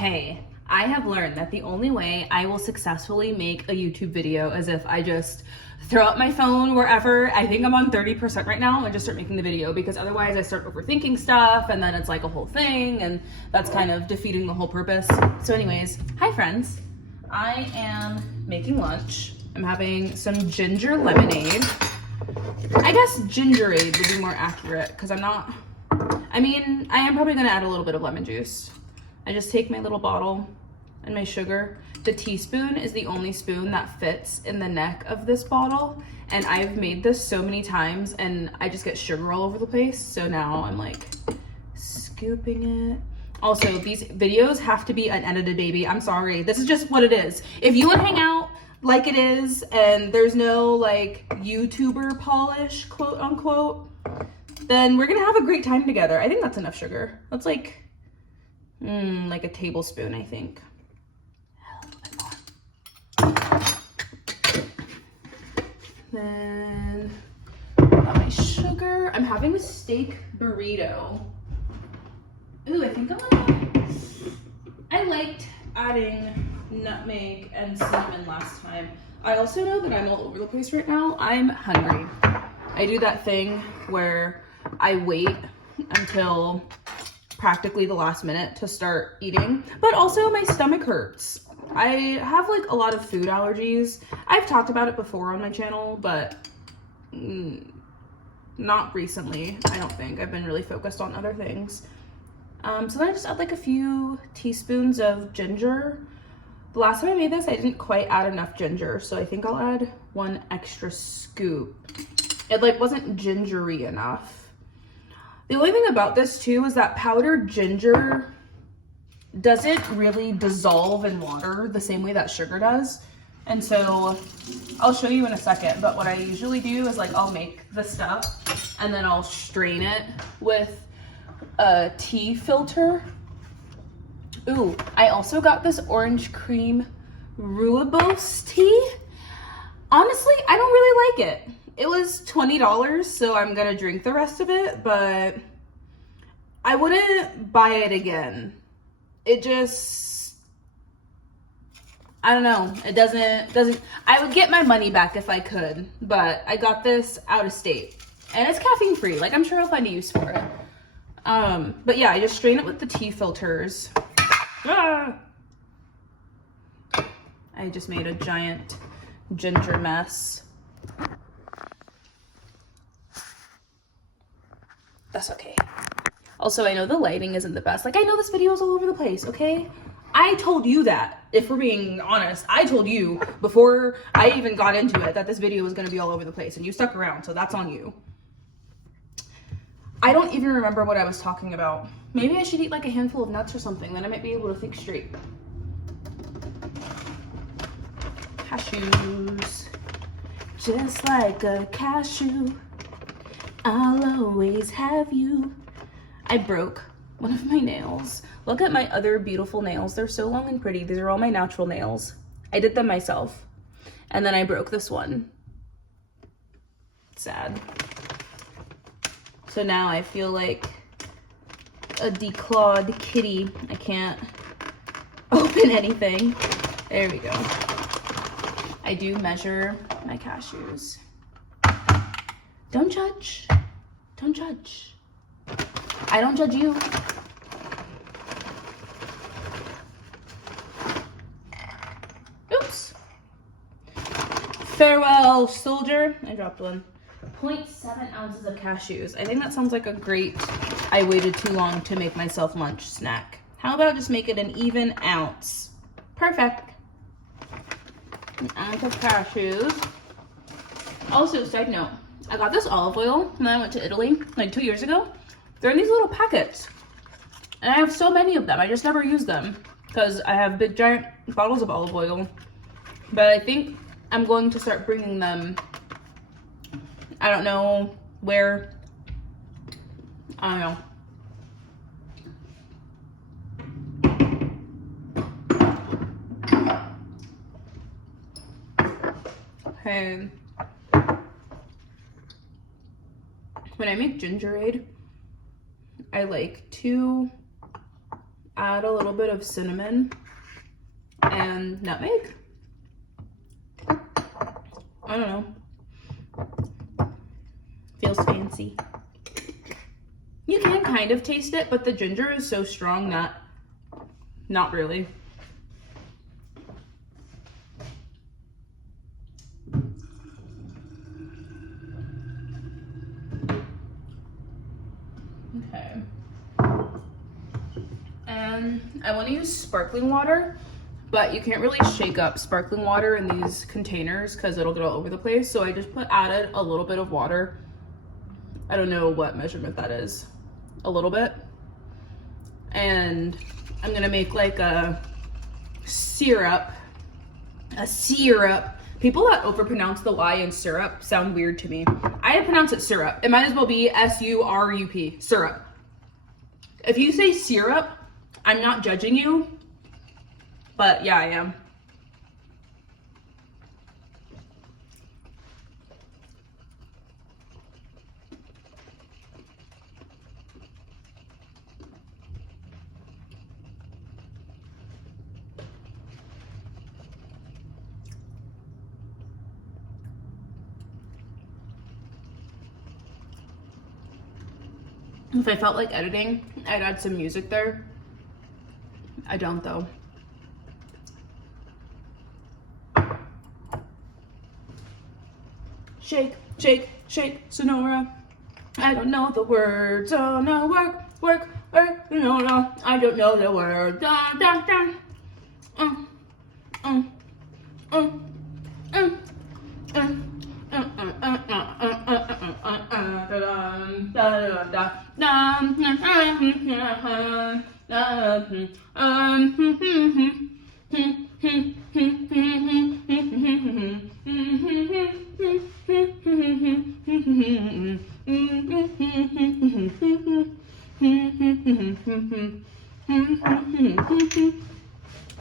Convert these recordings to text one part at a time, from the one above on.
Okay, I have learned that the only way I will successfully make a YouTube video is if I just throw out my phone wherever. I think I'm on 30% right now and just start making the video, because otherwise I start overthinking stuff and then it's like a whole thing and that's kind of defeating the whole purpose. So anyways, hi friends. I am making lunch. I'm having some ginger lemonade. I guess gingerade would be more accurate because I am probably gonna add a little bit of lemon juice. I just take my little bottle and my sugar. The teaspoon is the only spoon that fits in the neck of this bottle. And I've made this so many times and I just get sugar all over the place. So now I'm like scooping it. Also, these videos have to be unedited, baby. I'm sorry. This is just what it is. If you would hang out like it is and there's no like YouTuber polish, quote unquote, then we're gonna have a great time together. I think that's enough sugar. That's like a tablespoon, I think. Then got my sugar. I'm having a steak burrito. Ooh, I think I liked adding nutmeg and cinnamon last time. I also know that I'm all over the place right now. I'm hungry. I do that thing where I wait until practically the last minute to start eating, but also my stomach hurts. I have like a lot of food allergies. I've talked about it before on my channel, but not recently. I don't think. I've been really focused on other things. So then I just add like a few teaspoons of ginger. The last time I made this, I didn't quite add enough ginger, so I think I'll add 1 extra scoop. It like wasn't gingery enough. The only thing about this too is that powdered ginger doesn't really dissolve in water the same way that sugar does. And so I'll show you in a second, but what I usually do is like I'll make the stuff and then I'll strain it with a tea filter. Ooh, I also got this orange cream rooibos tea. Honestly, I don't really like it. It was $20, so I'm gonna drink the rest of it, but I wouldn't buy it again. It just, I don't know. It doesn't, I would get my money back if I could, but I got this out of state and it's caffeine free. Like I'm sure I'll find a use for it. But yeah, I just strain it with the tea filters. Ah! I just made a giant ginger mess. That's okay. Also, I know the lighting isn't the best. Like, I know this video is all over the place, okay? I told you that, if we're being honest. I told you before I even got into it that this video was gonna be all over the place, and you stuck around, so that's on you. I don't even remember what I was talking about. Maybe I should eat like a handful of nuts or something, then I might be able to think straight. Cashews. Just like a cashew, I'll always have you. I broke one of my nails. Look at my other beautiful nails. They're so long and pretty. These are all my natural nails. I did them myself. And then I broke this one. Sad. So now I feel like a declawed kitty. I can't open anything. There we go. I do measure my cashews. Don't judge. Don't judge. I don't judge you. Oops. Farewell, soldier. I dropped one. 0.7 ounces of cashews. I think that sounds like a great, I waited too long to make myself lunch snack. How about just make it an even ounce? Perfect. An ounce of cashews. Also, side note, I got this olive oil when I went to Italy like 2 years ago. They're in these little packets. And I have so many of them. I just never use them because I have big giant bottles of olive oil. But I think I'm going to start bringing them. I don't know where. I don't know. Okay. When I make gingerade, I like to add a little bit of cinnamon and nutmeg. I don't know. Feels fancy. You can kind of taste it, but the ginger is so strong that not really. Okay. And I want to use sparkling water, but you can't really shake up sparkling water in these containers because it'll get all over the place. So I just added a little bit of water. I don't know what measurement that is. A little bit. And I'm gonna make like a syrup. A syrup. People that overpronounce the Y in syrup sound weird to me. I pronounce it syrup. It might as well be S-U-R-U-P. Syrup. If you say syrup, I'm not judging you. But yeah, I am. If I felt like editing, I'd add some music there. I don't though. Shake, shake, shake, Sonora. I don't know the words. Oh no, work, work, work. No, no, I don't know the words. Da, da, da.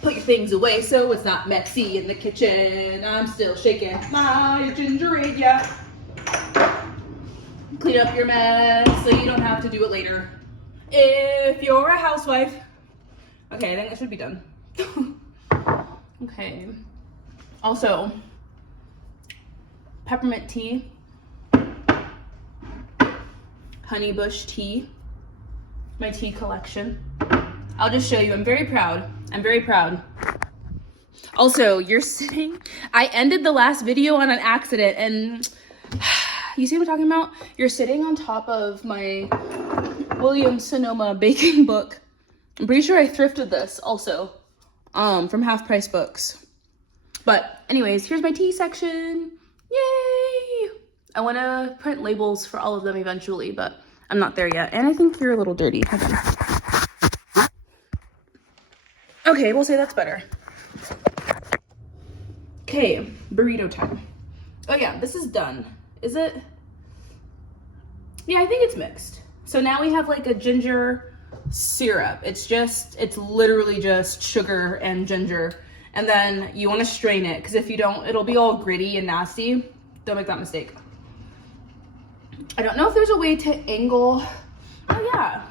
Put your things away so it's not messy in the kitchen. I'm still shaking my ginger ale, yeah. Clean up your mess so you don't have to do it later if you're a housewife. Okay, I think that should be done. Okay. Also, peppermint tea, honeybush tea, my tea collection. I'll just show you. I'm very proud. I'm very proud. Also, you're sitting, I ended the last video on an accident, and you see what I'm talking about? You're sitting on top of my Williams-Sonoma baking book. I'm pretty sure I thrifted this also from Half Price Books. But anyways, here's my tea section. Yay! I want to print labels for all of them eventually, but I'm not there yet. And I think you're a little dirty. Okay, we'll say that's better. Okay, burrito time. Oh yeah, this is done. Is it? Yeah, I think it's mixed. So now we have like a ginger syrup. It's literally just sugar and ginger. And then you want to strain it, because if you don't, it'll be all gritty and nasty. Don't make that mistake. I don't know if there's a way to angle. Oh yeah.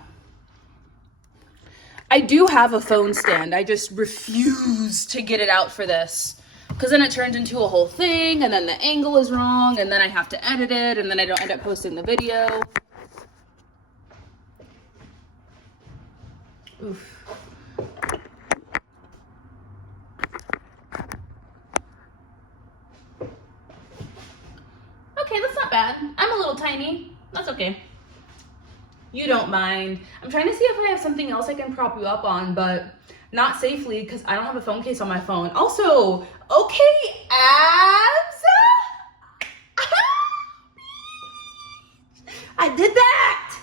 I do have a phone stand. I just refuse to get it out for this, because then it turns into a whole thing, and then the angle is wrong, and then I have to edit it, and then I don't end up posting the video. Oof. Okay, that's not bad. I'm a little tiny. That's okay. You don't mind. I'm trying to see if I have something else I can prop you up on, but not safely because I don't have a phone case on my phone. Also, okay, abs. I did that.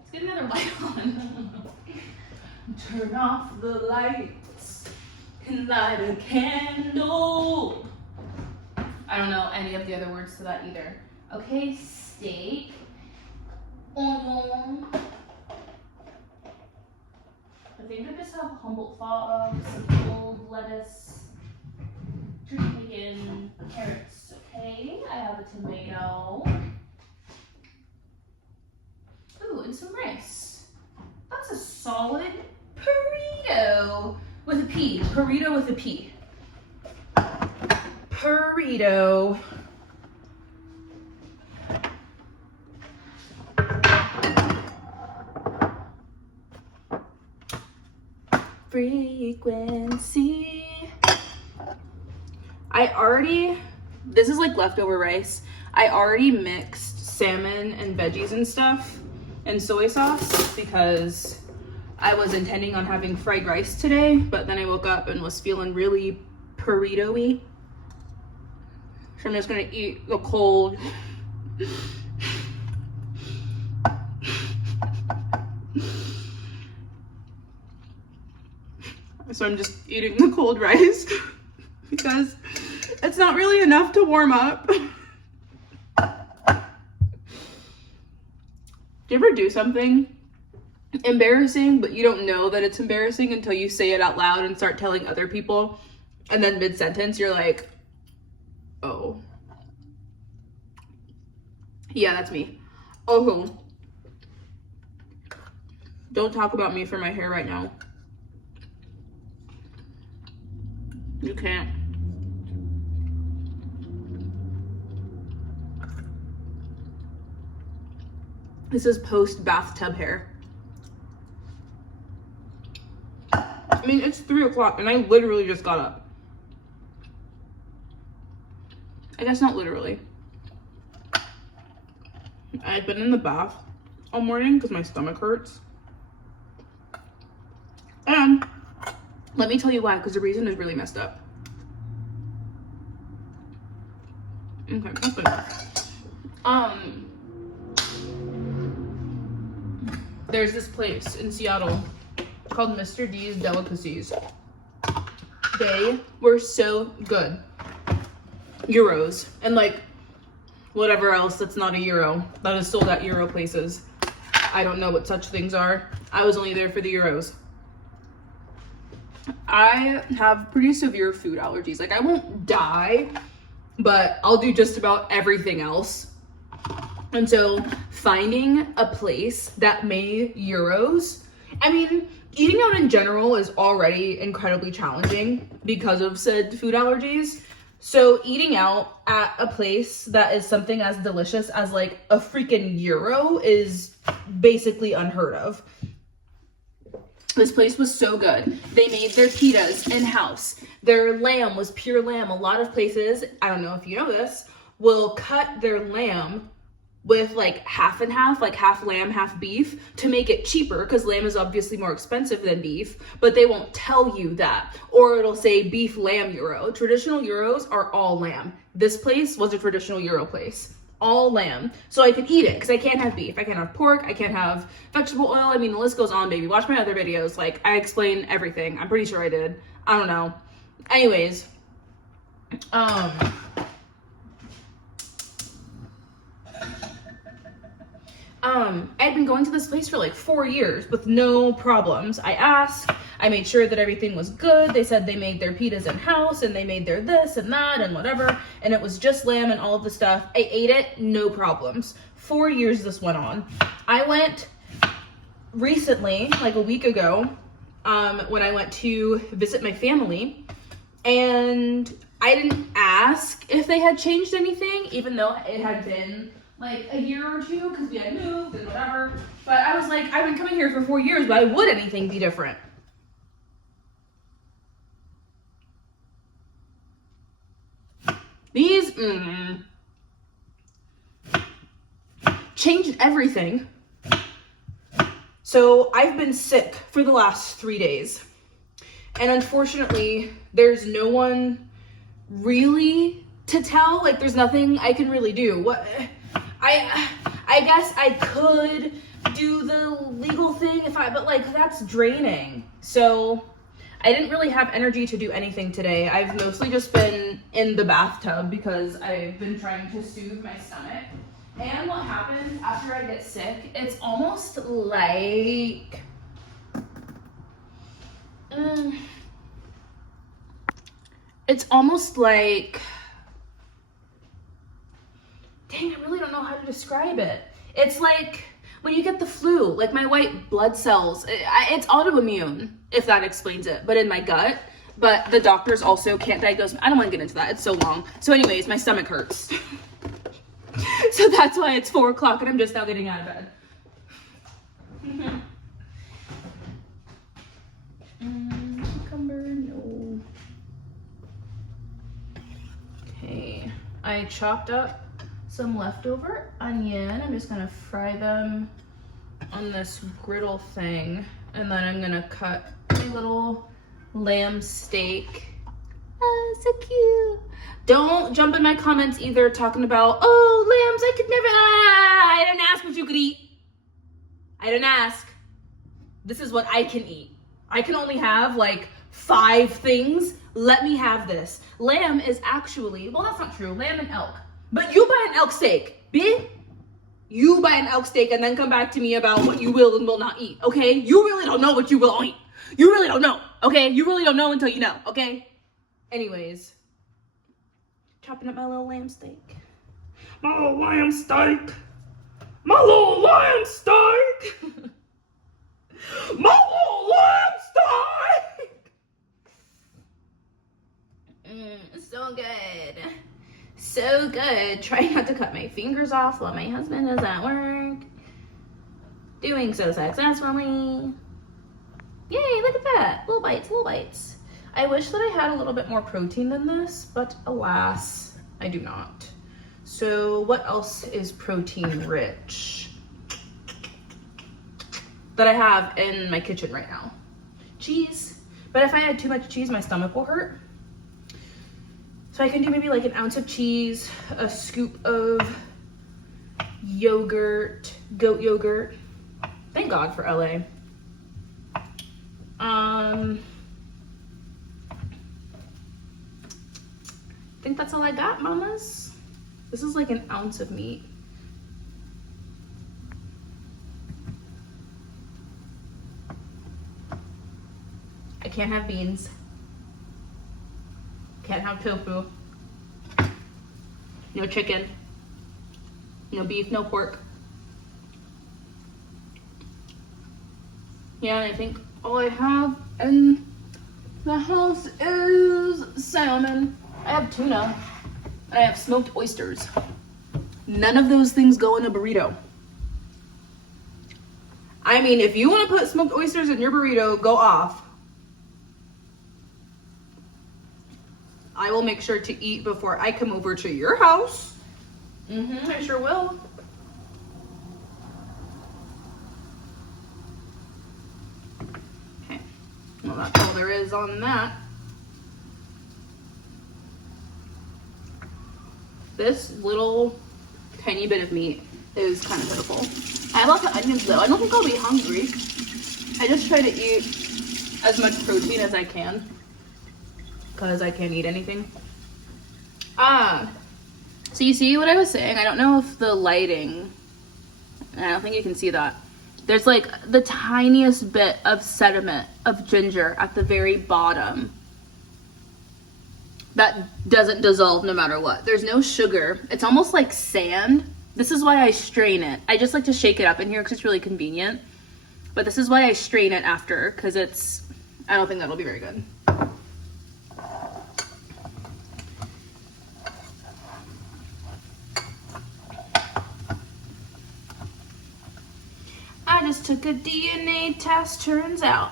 Let's get another light on. Turn off the lights and light a candle. I don't know any of the other words to that either. Okay, steak. I think I just have Humboldt fog, some old lettuce, turkey bacon, carrots. Okay, I have a tomato. Ooh, and some rice. That's a solid burrito. Burrito with a P. Burrito with a P. Burrito. Frequency. This is like leftover rice. I already mixed salmon and veggies and stuff and soy sauce because I was intending on having fried rice today, but then I woke up and was feeling really burrito-y. So I'm just gonna eat the cold. So I'm just eating the cold rice because it's not really enough to warm up. Do you ever do something embarrassing, but you don't know that it's embarrassing until you say it out loud and start telling other people, and then mid-sentence you're like, oh. Yeah, that's me. Oh. Don't talk about me for my hair right now. You can't. This is post bathtub hair. I mean, it's 3 o'clock and I literally just got up. I guess not literally. I've been in the bath all morning because my stomach hurts. And let me tell you why, because the reason is really messed up. Okay, that's good. There's this place in Seattle called Mr. D's Delicacies. They were so good. Euros and like whatever else that's not a euro that is sold at euro places. I don't know what such things are. I was only there for the euros. I have pretty severe food allergies. Like, I won't die, but I'll do just about everything else. And so finding a place that made euros, I mean, eating out in general is already incredibly challenging because of said food allergies. So eating out at a place that is something as delicious as like a freaking euro is basically unheard of. This place was so good. They made their pitas in-house. Their lamb was pure lamb. A lot of places, I don't know if you know this, will cut their lamb with like half and half, like half lamb, half beef, to make it cheaper because lamb is obviously more expensive than beef, but they won't tell you that. Or it'll say beef lamb euro. Traditional euros are all lamb. This place was a traditional euro place. All lamb. So I could eat it because I can't have beef. I can't have pork. I can't have vegetable oil. I mean, the list goes on, baby. Watch my other videos. Like, I explain everything. I'm pretty sure I did. I don't know. Anyways, I'd been going to this place for like 4 years with no problems. I asked, I made sure that everything was good. They said they made their pitas in-house and they made their this and that and whatever. And it was just lamb and all of the stuff. I ate it, no problems. 4 years this went on. I went recently, like a week ago, when I went to visit my family, and I didn't ask if they had changed anything, even though it had been like a year or two because we had moved and whatever. But I was like, I've been coming here for 4 years, why would anything be different? These changed everything. So I've been sick for the last 3 days. And unfortunately, there's no one really to tell. Like, there's nothing I can really do. What I guess I could do the legal thing but like that's draining. So I didn't really have energy to do anything today. I've mostly just been in the bathtub because I've been trying to soothe my stomach. And what happens after I get sick, it's almost like dang, I really don't know how to describe it. It's like when you get the flu, like my white blood cells, it's autoimmune, if that explains it, but in my gut. But the doctors also can't diagnose me. I don't want to get into that. It's so long. So anyways, my stomach hurts. So that's why it's 4 o'clock and I'm just now getting out of bed. Cucumber, no. Okay, I chopped up some leftover onion. I'm just gonna fry them on this griddle thing. And then I'm gonna cut a little lamb steak. Oh, so cute. Don't jump in my comments either talking about, oh, lambs, I could never, I didn't ask what you could eat. I didn't ask. This is what I can eat. I can only have like 5 things. Let me have this. Lamb is actually, well, that's not true. Lamb and elk. But you buy an elk steak, bitch. You buy an elk steak and then come back to me about what you will and will not eat, okay? You really don't know what you will eat. You really don't know, okay? You really don't know until you know, okay? Anyways, chopping up my little lamb steak. My little lamb steak. My little lamb steak. My little lamb steak. So good. So good. Trying not to cut my fingers off while my husband is at work. Doing so successfully. Yay, look at that. Little bites, little bites. I wish that I had a little bit more protein than this, but alas, I do not. So what else is protein rich that I have in my kitchen right now? Cheese. But if I had too much cheese, my stomach will hurt. So I can do maybe like an ounce of cheese, a scoop of yogurt, goat yogurt. Thank God for LA. I think that's all I got, mamas. This is like an ounce of meat. I can't have beans. Can't have tofu. No chicken. No beef, no pork. Yeah, and I think all I have in the house is salmon. I have tuna. I have smoked oysters. None of those things go in a burrito. I mean, if you want to put smoked oysters in your burrito, go off. I will make sure to eat before I come over to your house. I sure will. Okay. Well, that's all there is on that. This little tiny bit of meat is kind of pitiful. I have lots of onions though. I don't think I'll be hungry. I just try to eat as much protein as I can because I can't eat anything. So you see what I was saying? I don't know if the lighting, I don't think you can see that. There's like the tiniest bit of sediment of ginger at the very bottom that doesn't dissolve no matter what. There's no sugar. It's almost like sand. This is why I strain it. I just like to shake it up in here because it's really convenient. But this is why I strain it after, because I don't think that'll be very good. I just took a DNA test, turns out.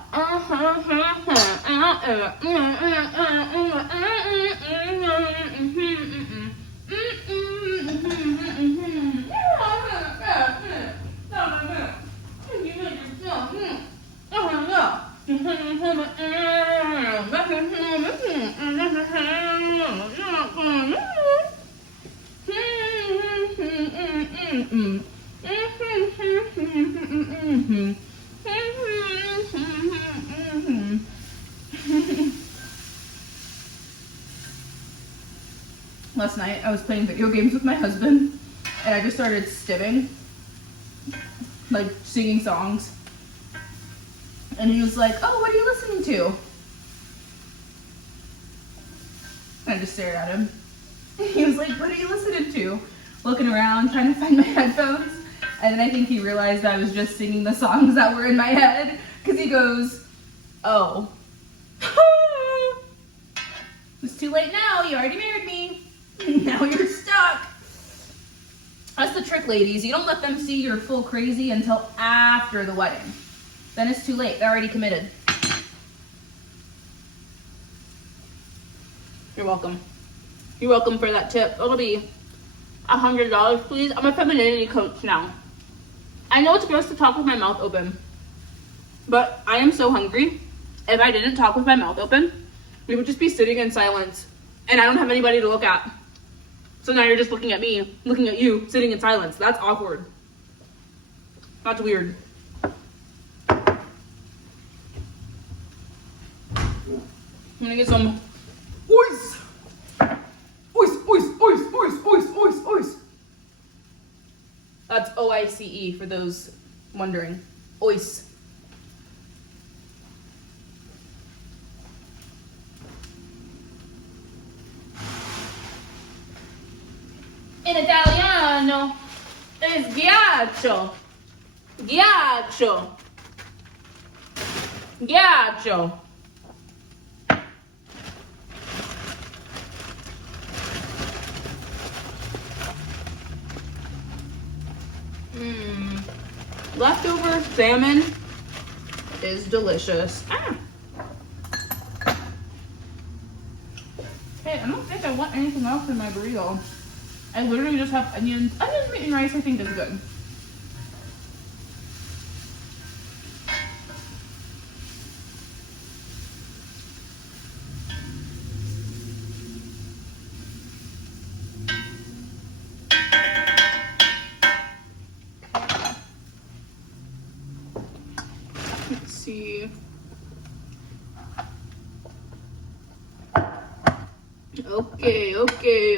Last night I was playing video games with my husband and I just started stimming, like singing songs. And he was like, "Oh, what are you listening to?" And I just stared at him. He was like, "What are you listening to?" Looking around, trying to find my headphones. And then I think he realized I was just singing the songs that were in my head, because he goes, oh. It's too late now, you already married me. Now you're stuck. That's the trick, ladies. You don't let them see you're full crazy until after the wedding. Then it's too late, they're already committed. You're welcome. You're welcome for that tip. It'll be $100, please. I'm a femininity coach now. I know it's gross to talk with my mouth open, but I am so hungry. If I didn't talk with my mouth open, we would just be sitting in silence, and I don't have anybody to look at. So now you're just looking at me, looking at you, sitting in silence. That's awkward. That's weird. I'm gonna get some ois. Ois, ois, ois, ois, ois, ois, ois. That's O-I-C-E for those wondering. Ois. In Italiano, it's ghiaccio. Ghiaccio. Ghiaccio. Leftover salmon is delicious. Hey, I don't think I want anything else in my burrito. I literally just have onions. Onions, meat, and rice I think is good. Let's see.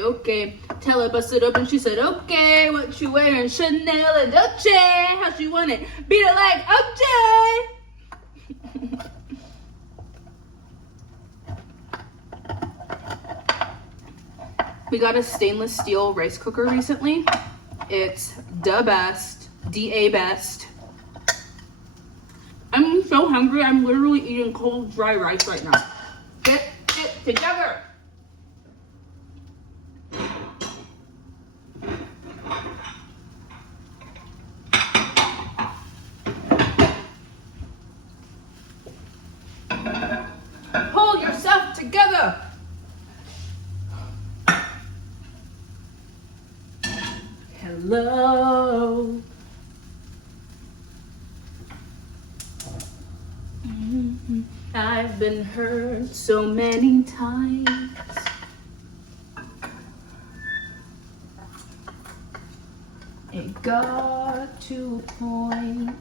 Okay. Tell her bust it open. She said, okay, what you wearing? Chanel and Dolce. How she want it? Beat it like OJ. We got a stainless steel rice cooker recently. It's the best, DA best. I'm so hungry. I'm literally eating cold, dry rice right now. Get it together. Pull yourself together. Hello. I've been hurt so many times. It got to a point.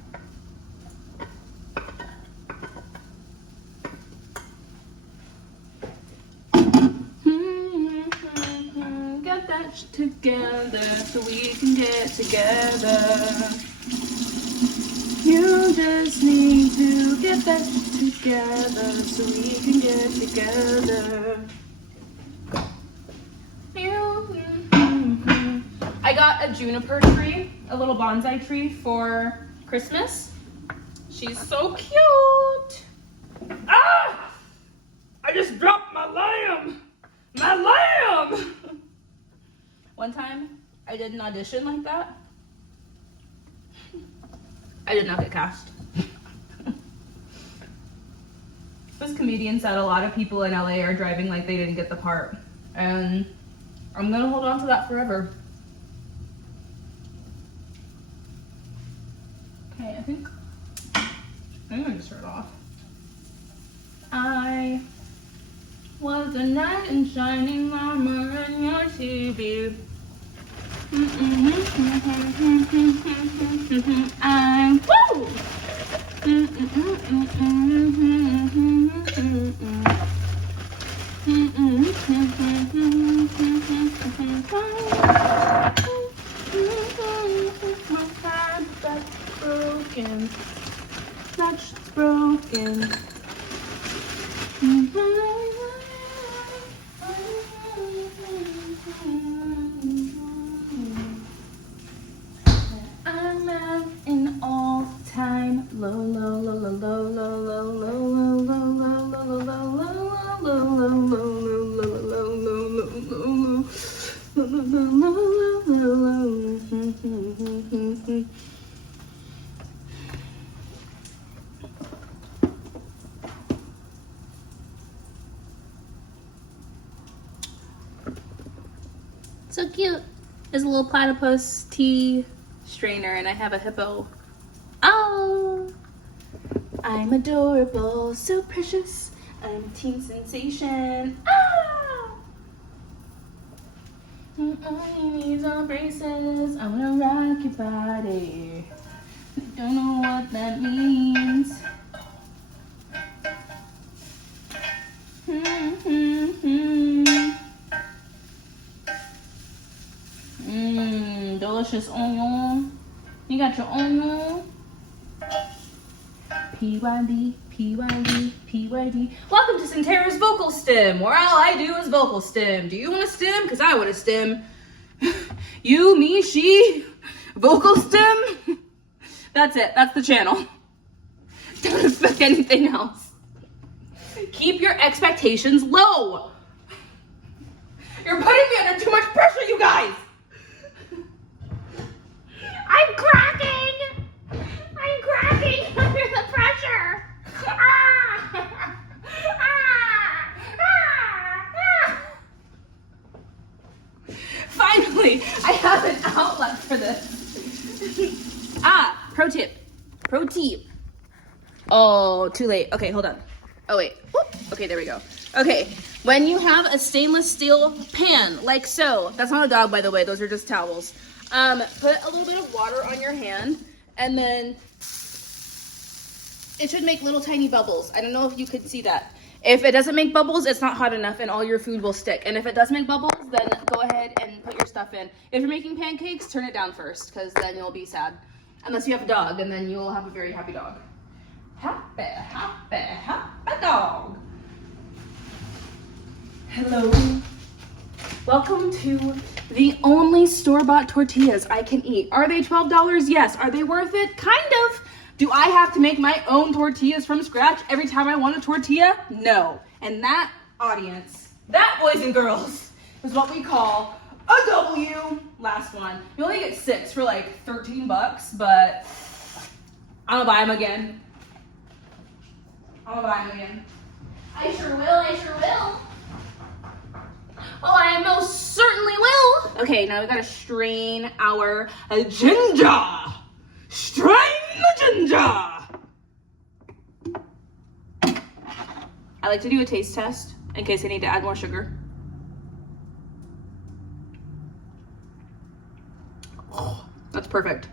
Get that shit together so we can get together. You just need to get that shit together so we can get together. I got a juniper tree, a little bonsai tree for Christmas. She's so cute. Ah! I just dropped my lamb. My lamb! One time, I did an audition like that. I did not get cast. This comedian said a lot of people in LA are driving like they didn't get the part. And I'm gonna hold on to that forever. Okay, I think I'm gonna start off. I was a knight in shining armor in your TV. I'm woo! Broken. That's broken. I'm So cute. There's a little platypus tea strainer, and I have a hippo. Oh, I'm adorable, so precious. I'm a teen sensation. Ah! All you need are braces. I wanna rock your body. Don't know what that means. Delicious onion. You got your onion. PYD, PYD, PYD. Welcome to Centera's Vocal Stim, where all I do is vocal stim. Do you want to stim? Because I want to stim. You, me, she, vocal stim. That's it. That's the channel. Don't expect anything else. Keep your expectations low. You're putting me under too much pressure, you guys. I'm cracking. I'm cracking under the pressure. Finally, I have an outlet for this. Pro tip. Pro tip. Oh, too late. Okay, hold on. Oh, wait. Whoop. Okay, there we go. Okay, when you have a stainless steel pan, like so. That's not a dog, by the way. Those are just towels. Put a little bit of water on your hand, and then it should make little tiny bubbles. I don't know if you could see that. If it doesn't make bubbles, it's not hot enough and all your food will stick. And if it does make bubbles, then go ahead and put your stuff in. If you're making pancakes, turn it down first, because then you'll be sad. Unless you have a dog, and then you'll have a very happy dog. Happy, happy, happy dog. Hello. Welcome to the only store-bought tortillas I can eat. Are they $12? Yes. Are they worth it? Kind of. Do I have to make my own tortillas from scratch every time I want a tortilla? No. And that audience, that boys and girls, is what we call a W. Last one. You only get 6 for like 13 bucks, but I'm gonna buy them again. I sure will. Oh, I most certainly will. Okay, now we gotta strain our ginger. Strain the ginger. I like to do a taste test in case I need to add more sugar. Oh, that's perfect.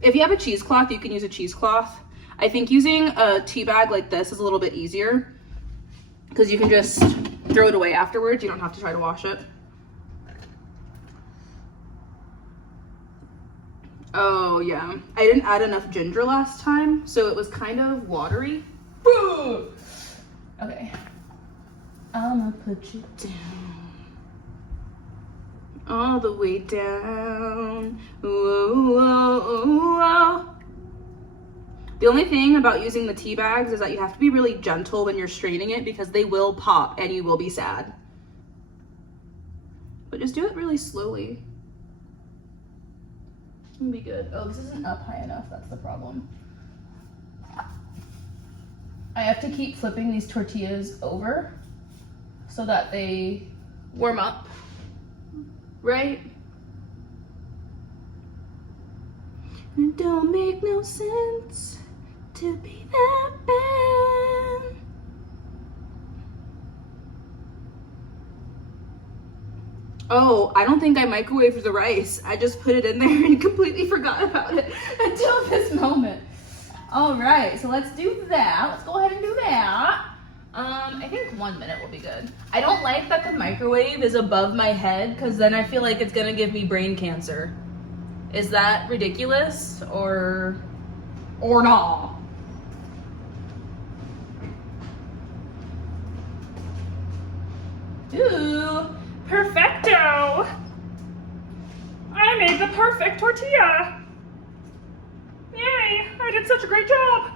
If you have a cheesecloth, you can use a cheesecloth. I think using a tea bag like this is a little bit easier because you can just throw it away afterwards. You don't have to try to wash it. Oh yeah, I didn't add enough ginger last time, so it was kind of watery. Okay, I'ma put you down, all the way down. Whoa, whoa, whoa. The only thing about using the tea bags is that you have to be really gentle when you're straining it because they will pop and you will be sad. But just do it really slowly. It'll be good. Oh, this isn't up high enough. That's the problem. I have to keep flipping these tortillas over so that they warm up, right? It don't make no sense to be that bad. Oh, I don't think I microwaved the rice. I just put it in there and completely forgot about it until this moment. All right, so let's do that. Let's go ahead and do that. I think 1 minute will be good. I don't like that the microwave is above my head because then I feel like it's gonna give me brain cancer. Is that ridiculous or not? Ooh, perfecto! I made the perfect tortilla! Yay, I did such a great job!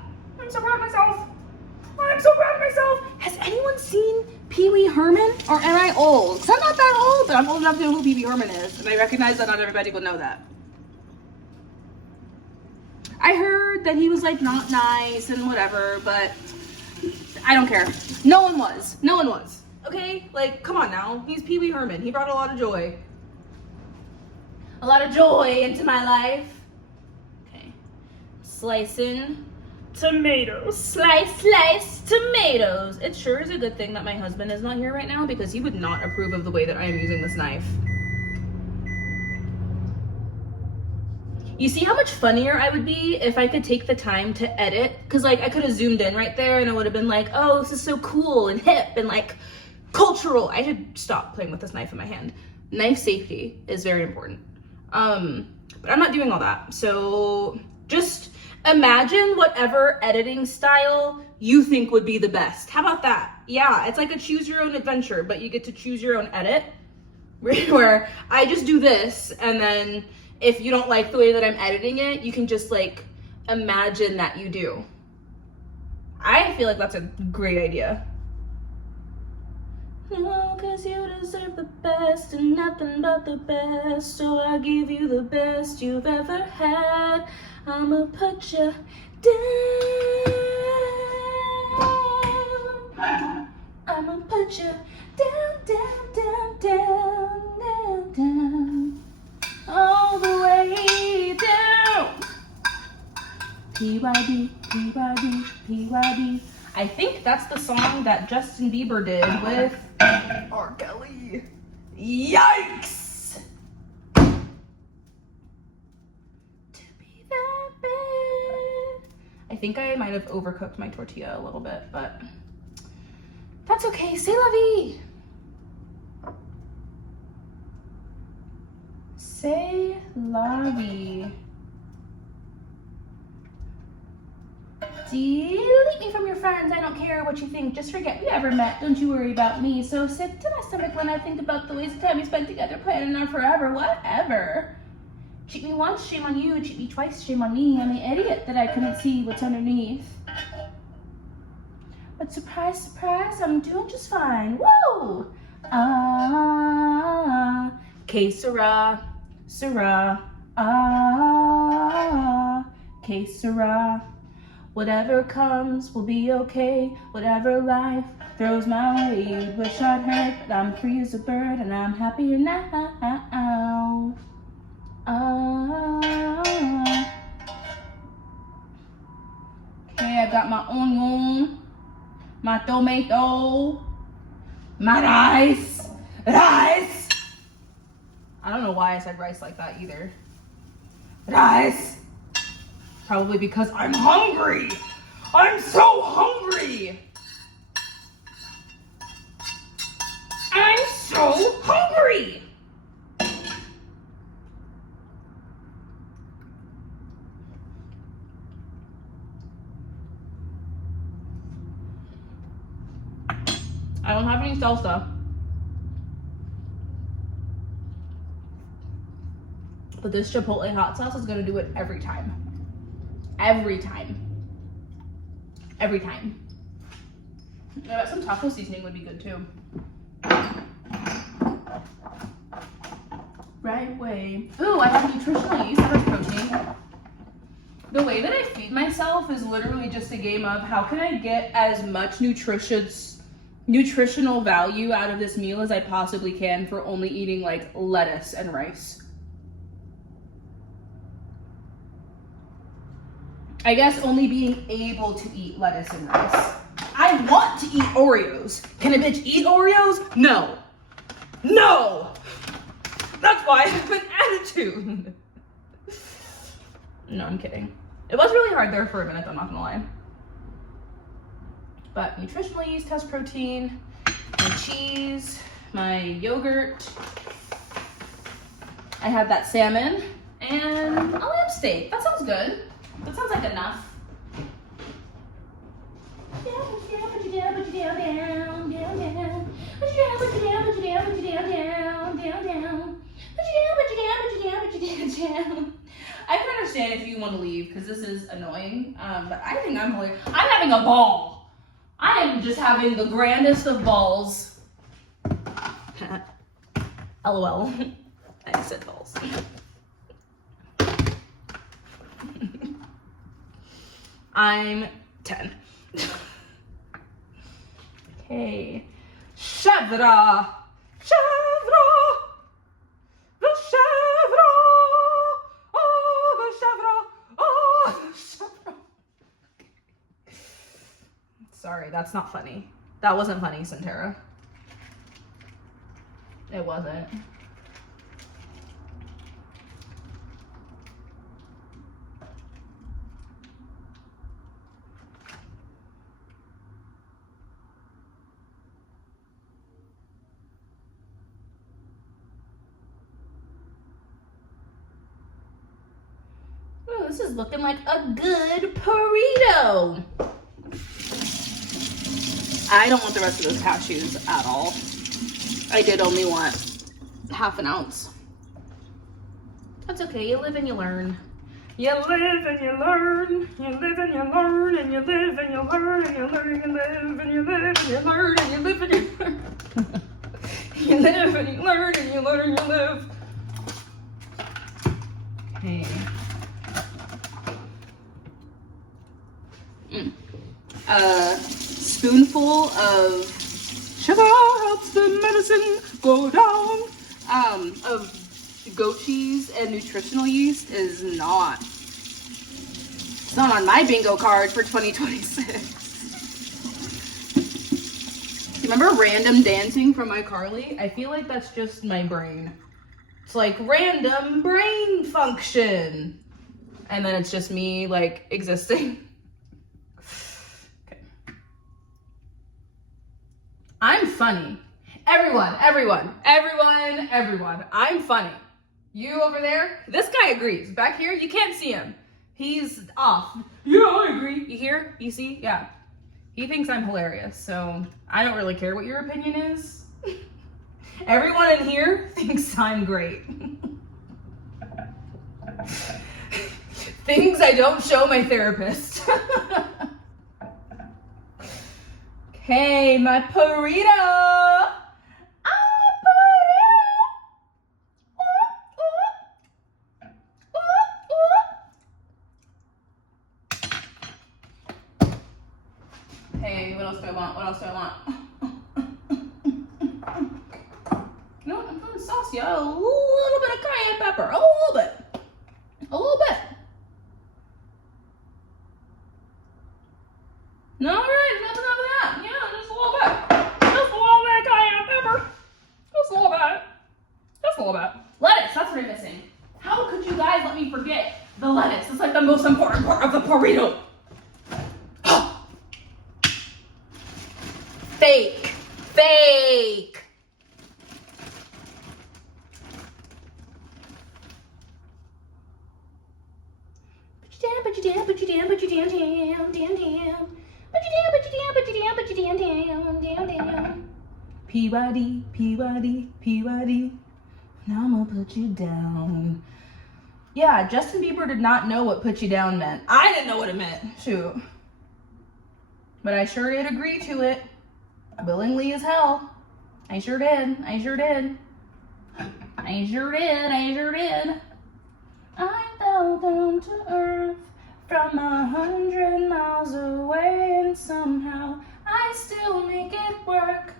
I'm so proud of myself. I'm so proud of myself. Has anyone seen Pee Wee Herman? Or am I old? Because I'm not that old, but I'm old enough to know who Pee Wee Herman is. And I recognize that not everybody will know that. I heard that he was like not nice and whatever, but I don't care. No one was. No one was. Okay? Like, come on now. He's Pee Wee Herman. He brought a lot of joy. A lot of joy into my life. Okay. Slicing tomatoes. Slice tomatoes. It sure is a good thing that my husband is not here right now because he would not approve of the way that I am using this knife. You see how much funnier I would be if I could take the time to edit? Because like I could have zoomed in right there and I would have been like, oh, this is so cool and hip and like cultural. I should stop playing with this knife in my hand. Knife safety is very important. But I'm not doing all that. So just imagine whatever editing style you think would be the best. How about that? Yeah, it's like a choose your own adventure, but you get to choose your own edit where I just do this and then if you don't like the way that I'm editing it, you can just like imagine that you do. I feel like that's a great idea. No, cause you deserve the best and nothing but the best. So I give you the best you've ever had. I'ma put you down. I'ma put you down. All the way down. PYD, PYD, PYD. I think that's the song that Justin Bieber did with R. Kelly. Yikes! To be that bad. I think I might have overcooked my tortilla a little bit, but that's okay. C'est la vie. C'est la vie. Delete me from your friends. I don't care what you think. Just forget we ever met. Don't you worry about me. So sick to my stomach when I think about the waste of time we spent together planning our forever. Whatever. Cheat me once, shame on you. Cheat me twice, shame on me. I'm the idiot that I couldn't see what's underneath. But surprise, surprise, I'm doing just fine. Whoa! Ah, que sera, sera. Ah, que sera. Whatever comes will be okay. Whatever life throws my way. Wish I'd heard, but I'm free as a bird and I'm happier now. Okay, I got my onion, my tomato, my rice. Rice! I don't know why I said rice like that either. Rice! Probably because I'm hungry. I'm so hungry. I'm so hungry. I don't have any salsa. But this Chipotle hot sauce is gonna do it every time. Every time. Every time. I bet some taco seasoning would be good too. Right way. Ooh, I have nutritional yeast for protein. The way that I feed myself is literally just a game of how can I get as much nutritional value out of this meal as I possibly can for only eating like lettuce and rice. I guess only being able to eat lettuce and rice. I want to eat Oreos. Can a bitch eat Oreos? No. No! That's why I have an attitude. No, I'm kidding. It was really hard there for a minute, I'm not gonna lie. But nutritional yeast has protein, my cheese, my yogurt. I have that salmon, and a lamb steak. That sounds good. That sounds like enough. I can understand if you want to leave because this is annoying. But I think I'm hilarious. I'm having a ball. I am just having the grandest of balls. LOL. I said balls. I'm 10. Okay. Chèvre. Chèvre. The chèvre. Oh, the chèvre. Oh, the chèvre. Sorry, that's not funny. That wasn't funny, Santera. It wasn't. Oh, this is looking like a good burrito. I don't want the rest of those cashews at all. I did only want half an ounce. That's okay, you live and you learn. You live and you learn, you live and you learn, and you live and you learn, and you learn and you live, and you live and you learn, and you live and you learn. You live and you learn, and you learn and you live. Okay. Spoonful of sugar helps the medicine go down. Of goat cheese and nutritional yeast is not. It's not on my bingo card for 2026. Remember random dancing from iCarly? I feel like that's just my brain. It's like random brain function. And then it's just me like existing. Okay. I'm funny. Everyone. I'm funny. You over there, this guy agrees. Back here, you can't see him. He's off. Yeah, I agree. You hear? You see? Yeah. He thinks I'm hilarious, so I don't really care what your opinion is. Everyone in here thinks I'm great. Things I don't show my therapist. Okay, my burrito. Hey, what else do I want? You know what? I'm feeling saucy. A little bit of cayenne pepper. A little bit. No, all right, nothing of that. Yeah, just a little bit. Just a little bit of cayenne pepper. Just a little bit. Lettuce, that's what I'm missing. How could you guys let me forget the lettuce? It's like the most important part of the burrito. Fake. Put you down. PYD. Now I'm gonna put you down. Yeah, Justin Bieber did not know what put you down meant. I didn't know what it meant. Shoot. But I sure did agree to it. Willingly as hell. I sure did. I fell down to earth from 100 miles away, and somehow I still make it work.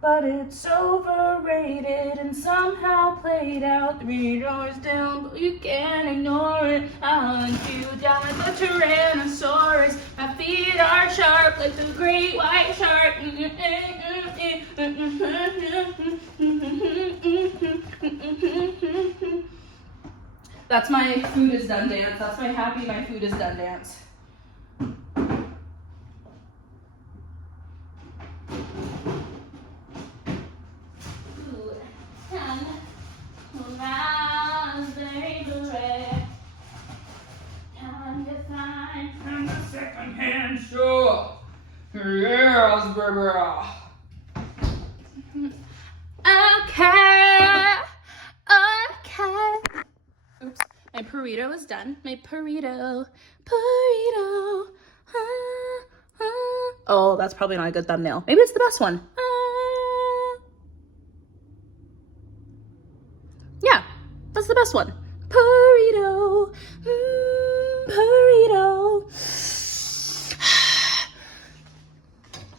But it's overrated and somehow played out 3 doors down, but you can't ignore it. I hunt you down like a Tyrannosaurus. My feet are sharp like the great white shark. That's my food is done dance. That's my happy my food is done dance. Secondhand show. Yes, baby. Okay. Oops. I My burrito is done. My burrito. Burrito. Oh, that's probably not a good thumbnail. Maybe it's the best one. Yeah, that's the best one. Burrito. Burrito.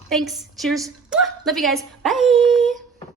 Thanks. Cheers. Love you guys. Bye.